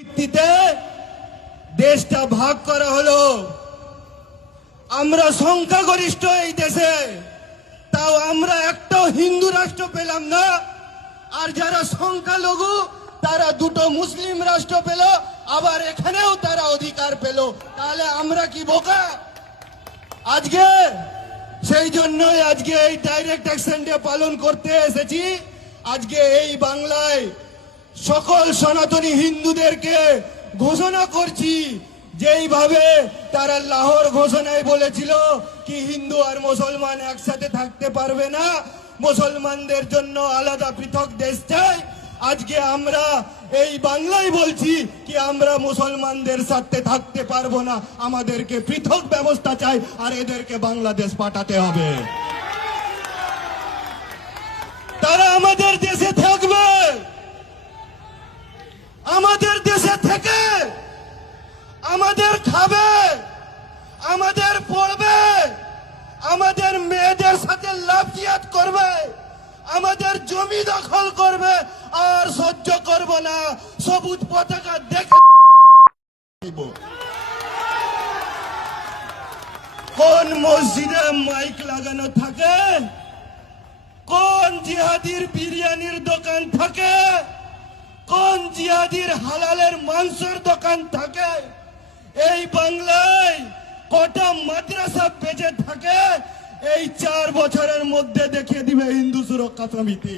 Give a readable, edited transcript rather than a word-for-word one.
ভিত্তিতে দেশটা ভাগ করা হলো। আমরা সংখ্যাগরিষ্ঠ এই দেশে, তাও আমরা একটাও হিন্দু রাষ্ট্র পেলাম না। আর যারা সংখ্যালঘু তারা দুটো মুসলিম রাষ্ট্র পেল, আবার এখানেও তারা অধিকার পেল। তাহলে আমরা কি বোকা? আজকে সেই জন্যই আজকে এই ডাইরেক্ট অ্যাকশন ডে পালন করতে এসেছি। আজকে এই বাংলায় সকল সনাতনী হিন্দুদেরকে ঘোষণা করছি, যেইভাবে তারা লাহোর ঘোষণায় বলেছিল কি হিন্দু আর মুসলমান একসাথে থাকতে পারবে না, মুসলমানদের জন্য আলাদা পৃথক দেশ চাই। আজকে আমরা এই বাংলায় বলছি কি আমরা মুসলমানদের সাথে থাকতে পারবো না, আমাদেরকে পৃথক ব্যবস্থা চাই আর এদেরকে বাংলাদেশ পাঠাতে হবে। তারা আমাদের দেশে থাকবে, আমাদের দেশে থেকে আমাদের খাবে, আমাদের পড়বে, আমাদের মেয়েদের সাথে লাভ জিয়াত করবে, আমাদের জমি দখল করবে। আর সহ্য করব না, সবুজ পতাকা দেখে কোন মসজিদে মাইক লাগানো থাকে, কোন জিহাদির বিরিয়ানির দোকান থাকে, কোন জিহাদির হালালের মাংসের দোকান থাকে, এই বাংলায় কটা মাদ্রাসা বেঁচে থাকে, এই 4 বছরের মধ্যে দেখিয়ে দিবে হিন্দু সুরক্ষা সমিতি।